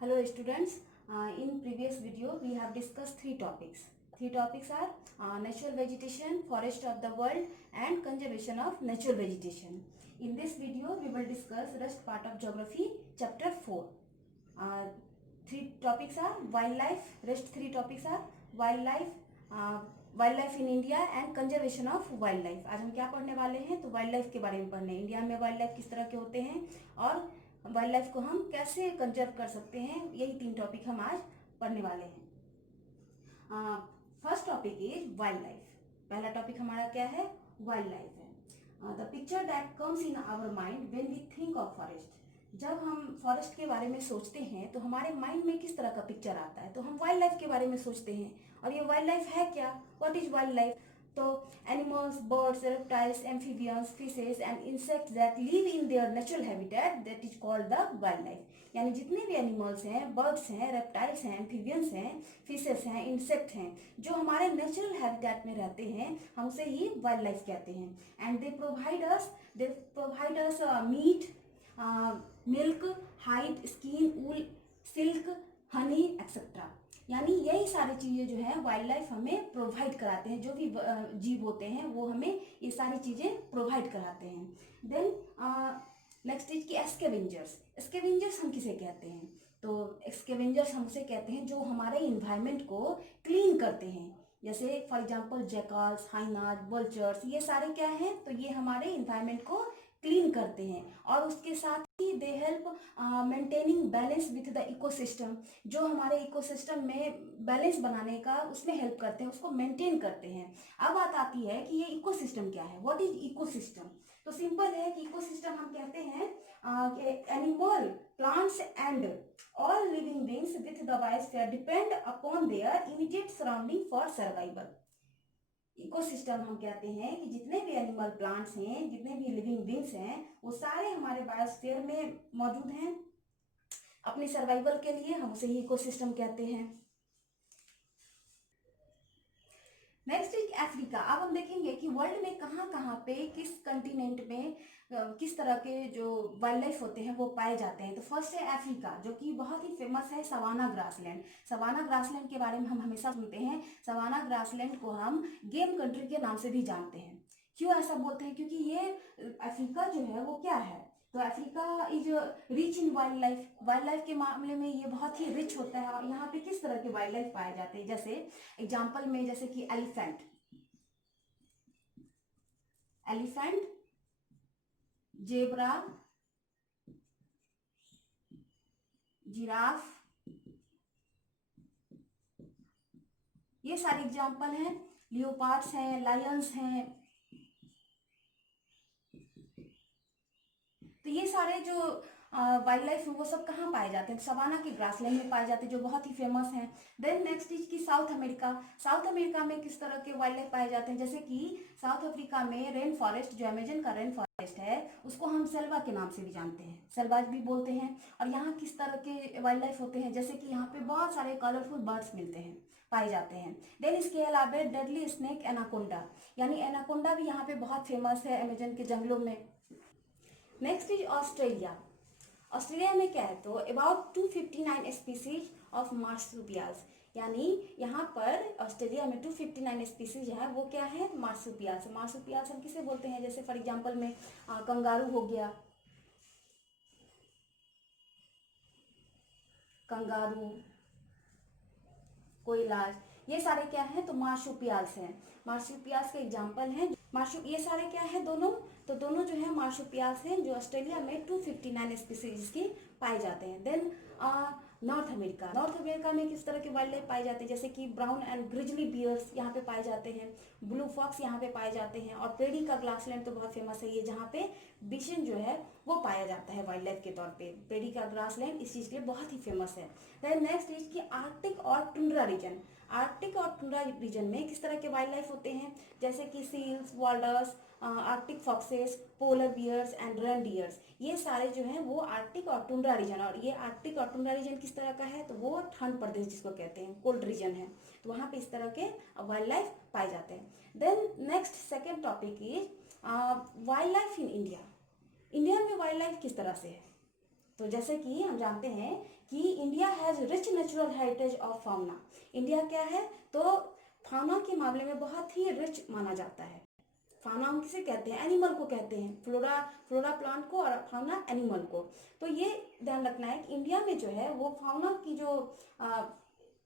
Hello students, in previous video we have discussed three topics. Three topics are natural vegetation, forest of the world and conservation of natural vegetation. In this video we will discuss rest part of geography chapter 4. Three topics are wildlife, rest three topics are wildlife, wild in India and conservation of wild life. आज हम क्या पढ़ने वाले हैं? तो wild life के बारे में पढ़ने हैं. इंडिया में वाइल्ड लाइफ किस तरह के होते हैं और वाइल्ड लाइफ को हम कैसे कंजर्व कर सकते हैं, यही तीन टॉपिक हम आज पढ़ने वाले हैं. First topic is wild life. पहला टॉपिक हमारा क्या है? वाइल्ड लाइफ है. The picture that comes in our mind when we think of forest. जब हम फॉरेस्ट के बारे में सोचते हैं तो हमारे माइंड में किस तरह का पिक्चर आता है? तो हम वाइल्ड लाइफ के बारे में सोचते हैं. और ये वाइल्ड लाइफ है क्या? What is wild life? तो animals, birds, reptiles, amphibians, fishes and insects that live in their natural habitat that is called the wild life. यानी जितने भी एनिमल्स हैं, बर्ड्स हैं, रेप्टाइल्स हैं, एम्फीबियंस हैं, फिशेस हैं, इंसेक्ट हैं, जो हमारे नेचुरल हैबिटेट में रहते हैं, हम उसे ही वाइल्ड लाइफ कहते हैं. And they provide us meat, milk, hide, skin, wool, silk, honey etcetera. यानी यही सारी चीज़ें जो है वाइल्ड लाइफ हमें प्रोवाइड कराते हैं. जो भी जीव होते हैं वो हमें ये सारी चीज़ें प्रोवाइड कराते हैं. देन नेक्स्ट इज की स्कैवेंजर्स. स्कैवेंजर्स हम किसे कहते हैं? तो स्कैवेंजर्स हम उसे कहते हैं जो हमारे इन्वायरमेंट को क्लीन करते हैं. जैसे for example jackals, hyenas, vultures, ये सारे क्या हैं? तो ये हमारे इन्वायरमेंट को क्लीन करते हैं. और उसके साथ ही they help maintaining balance with the ecosystem. जो हमारे इकोसिस्टम में बैलेंस बनाने का उसमें हेल्प करते हैं, उसको मेंटेन करते हैं. अब बात आती है कि ये इकोसिस्टम क्या है? What is ecosystem? तो सिंपल है कि इकोसिस्टम हम कहते हैं कि animal, plants and all living beings with the biosphere depend upon their immediate surrounding for survival. Ecosystem हम कहते हैं कि जितने भी एनिमल, प्लांट्स हैं, जितने भी लिविंग बींग्स हैं, वो सारे हमारे बायोस्फीयर में मौजूद हैं. अपने सर्वाइवल के लिए हम उसे ही इकोसिस्टम कहते हैं. Next is Africa. अब हम देखेंगे कि वर्ल्ड में कहाँ पे, किस कंटिनेंट में किस तरह के जो वाइल्ड लाइफ होते हैं वो पाए जाते हैं. तो फर्स्ट है अफ्रीका, जो कि बहुत ही फेमस है सवाना ग्रासलैंड. सवाना ग्रासलैंड के बारे में हम हमेशा सुनते हैं. सवाना ग्रासलैंड को हम गेम कंट्री के नाम से भी जानते हैं. क्यों ऐसा बोलते हैं? क्योंकि ये अफ्रीका जो है वो क्या है? तो Africa is rich in wild life. Wild life के मामले में ये बहुत ही रिच होता है. और यहाँ पे किस तरह के वाइल्ड लाइफ पाए जाते हैं? जैसे एग्जाम्पल में जैसे कि एलिफेंट, जेब्रा, जिराफ, ये सारे एग्जाम्पल हैं. लियोपार्ड्स हैं, लायंस हैं. तो ये सारे जो वाइल्ड लाइफ है वो सब कहाँ पाए जाते हैं? सवाना के ग्रासलैंड में पाए जाते हैं, जो बहुत ही फेमस हैं. देन नेक्स्ट इज की साउथ अमेरिका. साउथ अमेरिका में किस तरह के वाइल्ड लाइफ पाए जाते हैं? जैसे कि साउथ अफ्रीका में रेन फॉरेस्ट, जो अमेजन का रेन फॉरेस्ट है, उसको हम सेल्वा के नाम से भी जानते हैं, सेल्वाज भी बोलते हैं. और यहाँ किस तरह के वाइल्ड लाइफ होते हैं? जैसे कि यहाँ पे बहुत सारे कलरफुल बर्ड्स मिलते हैं, पाए जाते हैं. देन इसके अलावा डेडली स्नेक एनाकोंडा, यानी एनाकोंडा भी यहाँ पे बहुत फेमस है अमेजन के जंगलों में. Next is Australia. ऑस्ट्रेलिया में क्या है? तो अबाउट 259 स्पीसीज ऑफ मार्सुपियल्स. यानी यहाँ पर ऑस्ट्रेलिया में 259 स्पीसीज है, वो क्या है? मार्सुपियल्स. मार्सुपियल्स हम किसे बोलते हैं? जैसे फॉर एग्जांपल में कंगारू हो गया, कंगारू, कोयलाज, ये सारे क्या हैं? तो मार्सुपियल्स हैं. मार्सुपियल्स के एग्जांपल हैं. ये सारे क्या है? दोनों. तो दोनों जो है मार्सुपियल्स हैं, जो ऑस्ट्रेलिया में 259 स्पीसीज के पाए जाते हैं. Then North America. North America में किस तरह के वाइल्ड लाइफ पाए जाते हैं? जैसे कि ब्राउन एंड ग्रिजली बियर्स यहाँ पे पाए जाते हैं, ब्लू फॉक्स यहाँ पे पाए जाते हैं. और पेड़ी का ग्रासलैंड तो बहुत फेमस है, ये जहाँ पे बिशन जो है वो पाया जाता है वाइल्ड लाइफ के तौर पे. पेड़ी का ग्रासलैंड इस चीज़ के लिए बहुत ही फेमस है. देन नेक्स्ट इज की आर्कटिक और टुंड्रा रीजन. आर्कटिक और टुंड्रा रीजन में किस तरह के वाइल्ड लाइफ होते हैं? जैसे कि seals, walruses, arctic foxes, polar bears and reindeers, ये सारे जो हैं वो आर्कटिक और टुंड्रा रीजन. और ये आर्कटिक और टुंड्रा रीजन किस तरह का है? तो वो ठंड प्रदेश जिसको कहते हैं, कोल्ड रीजन है. तो वहाँ पे इस तरह के वाइल्ड लाइफ पाए जाते हैं. Then next second topic is wild life in India. India में वाइल्ड लाइफ किस तरह से है? तो जैसे कि हम जानते हैं कि India has rich natural heritage of fauna. India क्या है, तो फाउना के मामले में बहुत ही रिच माना जाता है। फाउना हम किसे कहते हैं, एनिमल को कहते हैं, फ्लोरा प्लांट को और फाउना एनिमल को। तो ये ध्यान रखना है कि इंडिया में जो है वो फाउना की जो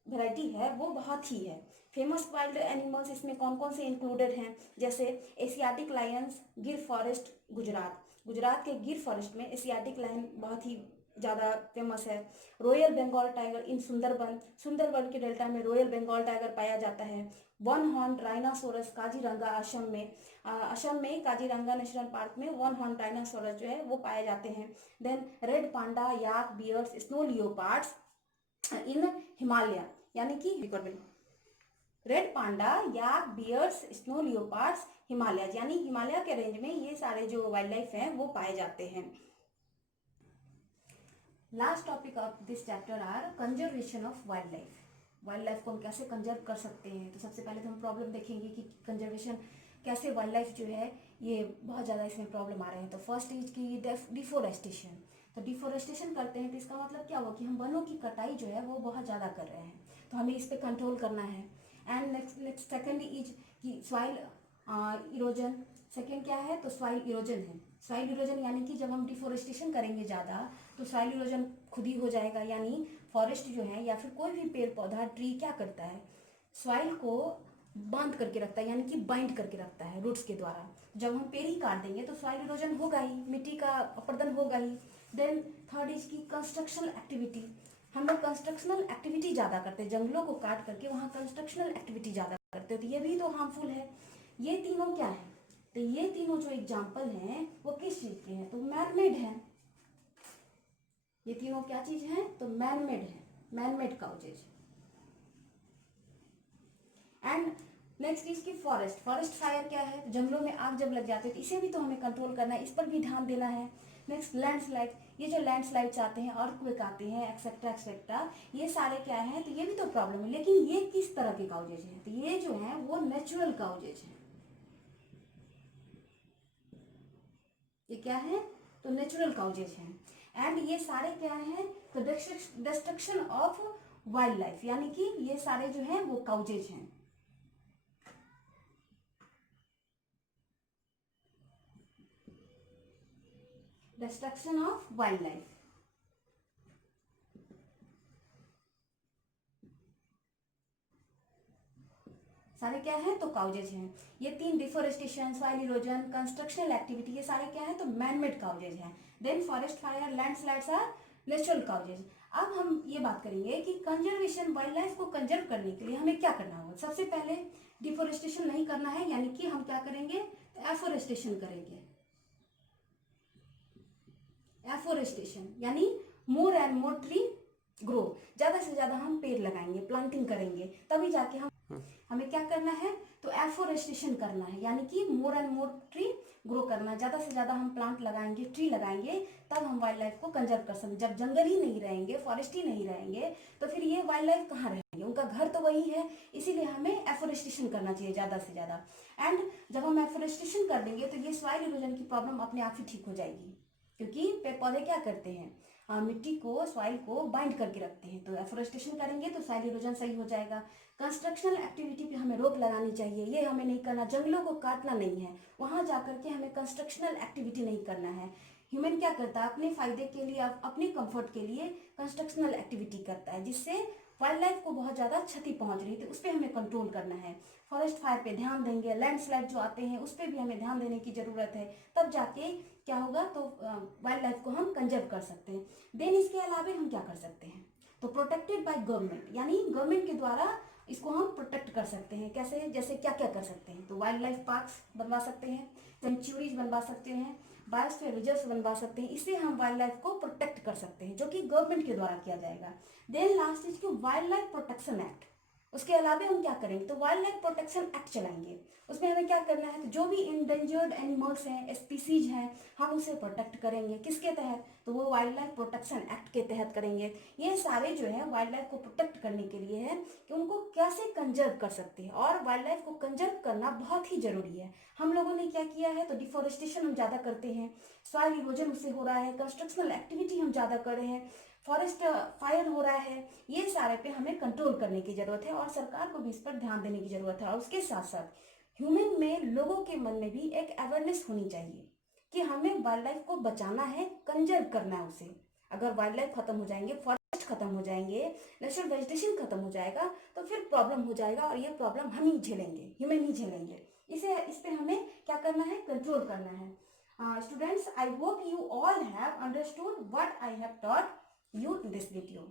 वैरायटी है वो बहुत ही है। फेमस वाइल्ड एनिमल्स इसमें कौन कौन से इंक्लूडेड हैं, जैसे एशियाटिक लायंस, गिर फॉरेस्ट, गुजरात के गिर फॉरेस्ट में एशियाटिक लायन बहुत ही ज़्यादा फेमस है। Royal Bengal tiger in Sundarban के डेल्टा में रॉयल बंगाल टाइगर पाया जाता है। One horn rhinoceros Kaziranga Assam में काजीरंगा नेशनल पार्क में वन हॉर्न राइनासोरस जो है वो पाए जाते हैं। Then red panda, yak, bears, snow leopards in Himalaya, यानी कि red panda, yak, bears, snow leopards Himalaya, यानी हिमालय के रेंज में ये सारे जो वाइल्ड लाइफ हैं वो पाए जाते हैं। Last topic of this chapter are conservation of wildlife को हम कैसे कंजर्व कर सकते हैं। तो सबसे पहले तो हम प्रॉब्लम देखेंगे कि कंजर्वेशन कैसे, वाइल्ड लाइफ जो है ये बहुत ज़्यादा इसमें प्रॉब्लम आ रहे हैं। तो फर्स्ट इज की डिफोरेस्टेशन। तो डिफोरेस्टेशन करते हैं तो इसका मतलब क्या हुआ कि हम वनों की कटाई जो है वो बहुत ज़्यादा कर रहे हैं, तो हमें इस पर कंट्रोल करना है। एंड नेक्स्ट सेकेंड इज कि सॉइल इरोजन। सेकेंड क्या है, तो सॉइल इरोजन है। सॉइल इरोजन यानी कि जब हम डिफोरेस्टेशन करेंगे ज़्यादा तो सॉइल इरोजन खुद ही हो जाएगा, यानी फॉरेस्ट जो है या फिर कोई भी पेड़ पौधा ट्री क्या करता है, सॉइल को बांध करके रखता है, यानी कि बाइंड करके रखता है रूट्स के द्वारा। जब हम पेड़ ही काट देंगे तो सॉइल इरोजन होगा ही, मिट्टी का अपरदन होगा ही। देन थर्ड इज की कंस्ट्रक्शनल एक्टिविटी। हम लोग कंस्ट्रक्शनल एक्टिविटी ज़्यादा करते हैं, जंगलों को काट करके वहाँ कंस्ट्रक्शनल एक्टिविटी ज़्यादा करते हैं, तो ये भी तो हार्मफुल है। ये तीनों क्या है, तो ये तीनों जो एग्जाम्पल हैं वो किस चीज़ के हैं, तो मैनमेड है। ये तीनों क्या चीज़ है, तो मैनमेड है, मैनमेड काउजेज। एंड नेक्स्ट इसकी फॉरेस्ट फायर क्या है, जंगलों में आग जब लग जाती है तो इसे भी तो हमें कंट्रोल करना है, इस पर भी ध्यान देना है। नेक्स्ट लैंडस्लाइड, ये जो लैंडस्लाइड्स आते हैं, अर्थक्वेक आते हैं, एक्सेट्रा एक्सेट्रा, ये सारे क्या हैं, तो ये भी तो प्रॉब्लम है। लेकिन ये किस तरह के काउजेज हैं, तो ये जो हैं वो नेचुरल काउजेज हैं। ये क्या है, तो नेचुरल काउजेज हैं। एंड ये सारे क्या हैं, तो डिस्ट्रक्शन ऑफ वाइल्ड लाइफ, यानी कि ये सारे जो हैं वो काउजेज हैं। डिस्ट्रक्शन ऑफ वाइल्ड लाइफ, सारे क्या है, तो काउजेज हैं। ये तीन deforestation, soil erosion, constructional activity, ये सारे क्या है, तो मैनमेड काउजेज हैं। Then forest fire, landslides are natural causes. अब हम ये बात करेंगे कि कंजर्वेशन, वाइल्ड लाइफ को कंजर्व करने के लिए हमें क्या करना होगा। सबसे पहले डिफोरेस्टेशन नहीं करना है, यानी कि हम क्या करेंगे, तो एफोरेस्टेशन करेंगे। एफोरेस्टेशन यानी more and more tree grow, ज़्यादा से ज़्यादा हम पेड़ लगाएंगे, प्लांटिंग करेंगे, तभी जाके हमें क्या करना है, तो एफोरेस्टेशन करना है, यानी कि more and more tree grow करना है। ज़्यादा से ज़्यादा हम प्लांट लगाएंगे, ट्री लगाएंगे, तब हम वाइल्ड लाइफ को कंजर्व कर सकते हैं। जब जंगल ही नहीं रहेंगे, फॉरेस्ट ही नहीं रहेंगे, तो फिर ये वाइल्ड लाइफ कहाँ रहेंगे, उनका घर तो वही है। इसीलिए हमें एफोरेस्टेशन करना चाहिए ज़्यादा से ज़्यादा। एंड जब हम एफोरेस्टेशन कर देंगे तो ये सॉइल इरोजन की प्रॉब्लम अपने आप ही ठीक हो जाएगी, क्योंकि पेड़ पौधे क्या करते हैं, मिट्टी को, सॉइल को बाइंड करके रखते हैं। तो एफोरेस्टेशन करेंगे तो सॉइल इरोजन सही हो जाएगा। कंस्ट्रक्शनल एक्टिविटी पे हमें रोक लगानी चाहिए, ये हमें नहीं करना, जंगलों को काटना नहीं है, वहाँ जाकर के हमें कंस्ट्रक्शनल एक्टिविटी नहीं करना है। ह्यूमन क्या करता है, अपने फायदे के लिए, अपने कंफर्ट के लिए कंस्ट्रक्शनल एक्टिविटी करता है, जिससे वाइल्ड लाइफ को बहुत ज़्यादा क्षति पहुंच रही थी, उस पर हमें कंट्रोल करना है। फॉरेस्ट फायर पे ध्यान देंगे, लैंडस्लाइड जो आते हैं उस पर भी हमें ध्यान देने की ज़रूरत है, तब जाके क्या होगा, तो वाइल्ड लाइफ को हम कंजर्व कर सकते हैं। देन इसके अलावा हम क्या कर सकते हैं, तो प्रोटेक्टेड बाय गवर्नमेंट, यानी गवर्नमेंट के द्वारा इसको हम प्रोटेक्ट कर सकते हैं। कैसे, जैसे क्या क्या कर सकते हैं, तो वाइल्ड लाइफ पार्क्स बनवा सकते हैं, सेंचुरीज बनवा सकते हैं, बायोस्फीयर रिजर्व बनवा सकते हैं, इससे हम वाइल्ड लाइफ को प्रोटेक्ट कर सकते हैं, जो कि गवर्नमेंट के द्वारा किया जाएगा। देन लास्ट इज की वाइल्ड लाइफ प्रोटेक्शन एक्ट। उसके अलावा हम क्या करेंगे, तो वाइल्ड लाइफ प्रोटेक्शन एक्ट चलाएंगे। उसमें हमें क्या करना है, तो जो भी इंडेंजर्ड एनिमल्स हैं, स्पीसीज हैं, हम उसे प्रोटेक्ट करेंगे। किसके तहत, तो वो वाइल्ड लाइफ प्रोटेक्शन एक्ट के तहत करेंगे। ये सारे जो है वाइल्ड लाइफ को प्रोटेक्ट करने के लिए है कि उनको कैसे कंजर्व कर सकते हैं, और वाइल्ड लाइफ को कंजर्व करना बहुत ही जरूरी है। हम लोगों ने क्या किया है, तो डिफोरेस्टेशन हम ज़्यादा करते हैं, सॉइल इरोजन उससे हो रहा है, कंस्ट्रक्शनल एक्टिविटी हम ज़्यादा कर रहे हैं, फॉरेस्ट फायर हो रहा है, ये सारे पे हमें कंट्रोल करने की ज़रूरत है और सरकार को भी इस पर ध्यान देने की ज़रूरत है। और उसके साथ साथ ह्यूमन में, लोगों के मन में भी एक अवेयरनेस होनी चाहिए कि हमें वाइल्ड लाइफ को बचाना है, कंजर्व करना है उसे। अगर वाइल्ड लाइफ खत्म हो जाएंगे, फॉरेस्ट खत्म हो जाएंगे, नेचुरल वेजिटेशन खत्म हो जाएगा, तो फिर प्रॉब्लम हो जाएगा और ये प्रॉब्लम हम ही झेलेंगे, ह्यूमन ही झेलेंगे। इस पे हमें क्या करना है, कंट्रोल करना है। Students, I hope you all have understood what I have taught you in this video.